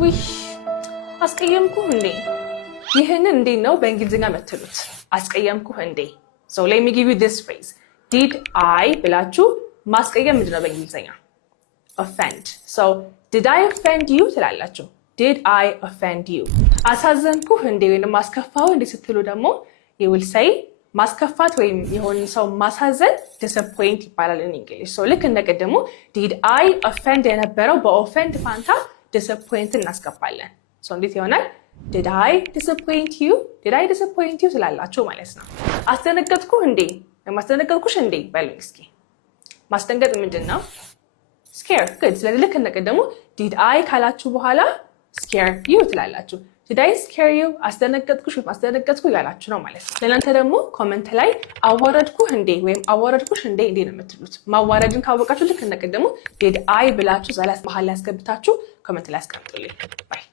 ውይ አስቀየምኩህ እንዴ? ይህንን እንዴት ነው በእንግሊዝኛ የምትሉት? አስቀየምኩህ እንዴ? So let me give you this phrase. Did I ብላችሁ ማስቀየም ምንድነው በእንግሊዝኛ? Offend. So did I offend you ትላላችሁ። Did I offend you? አሳዘንኩህ እንዴ ወይም ማስከፋው እንዴ ስትሉ ደግሞ you will say ማስከፋት ወይም የሆነ ሰው ማሳዘን disappoint ይባላል in English. So ልክ እንደቀደሙ did I offend የነበረው በoffend ፋንታ disappoint እናስገባለን. So እንዴት ይሆናል? Did I disappoint you? Did I disappoint you ስላላችሁ ማለት ነው። አስደነገጥኩህ እንዴ? ማስደነገጥኩሽ እንዴ? በሉኝ እስኪ። ማስደንገጥ ምንድነው? Scare. Good. ስለዚህ ልክ እንደቀደሙ did I ካላችሁ በኋላ scare you ትላላችሁ። Did I scare you? አስደነገጥኩሽ ወይም አስደነገጥኩ ያላችሁ ነው ማለት ነው። ለእናንተ ደግሞ ኮሜንት ላይ አዋረድኩህ እንዴ ወይም አዋረድኩሽ እንዴ ነው የምትሉት። ማዋረድን ካወቃችሁ ልክ እንደቀደሙ did I ብላችሁ ዛላስ መሃል ላይ አስገብታችሁ ኮሜንት ላይ አስቀምጡልኝ። ባይ